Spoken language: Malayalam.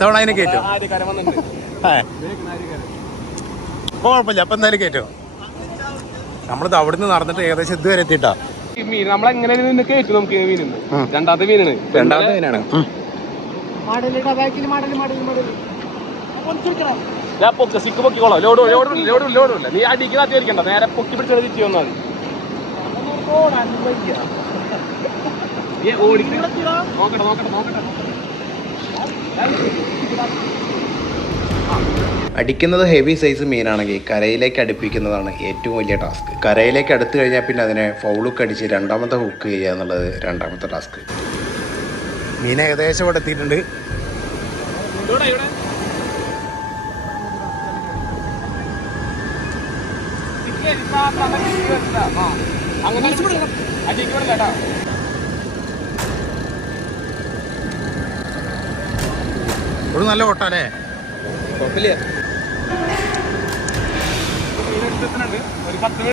തവണ അതിനെ കയറ്റും. കുഴപ്പമില്ല, അപ്പൊ എന്തായാലും കയറ്റും. നമ്മളിത് അവിടുന്ന് നടന്നിട്ട് ഏകദേശം ഇതുവരെ എത്തിയിട്ടാ. മീൻ നമ്മളെങ്ങനെ കയറ്റും. നമുക്ക് മീനുണ്ട്. രണ്ടാമത്തെ മീനാണ്. ഞാൻ സിക്ക് പൊക്കിക്കോളാം. ലോഡില്ല. നീ അടിക്ക് കാത്തി വരിക്കണ്ട. നേരെ പൊക്കി പിടിച്ചത് തിരിച്ചു വന്നാൽ മതി. നോക്കട്ടെ. അടിക്കുന്നത് ഹെവി സൈസ് മീനാണെങ്കിൽ കരയിലേക്ക് അടുപ്പിക്കുന്നതാണ് ഏറ്റവും വലിയ ടാസ്ക്. കരയിലേക്ക് അടുത്ത് കഴിഞ്ഞാൽ പിന്നെ അതിനെ ഫൗളൊക്കെ അടിച്ച് രണ്ടാമത്തെ ഹുക്ക് ചെയ്യുക എന്നുള്ളത് രണ്ടാമത്തെ ടാസ്ക്. മീൻ ഏകദേശം ഇവിടെ എത്തിയിട്ടുണ്ട്. ഒരു നല്ല ഓട്ടല്ലേ, കുഴപ്പമില്ല.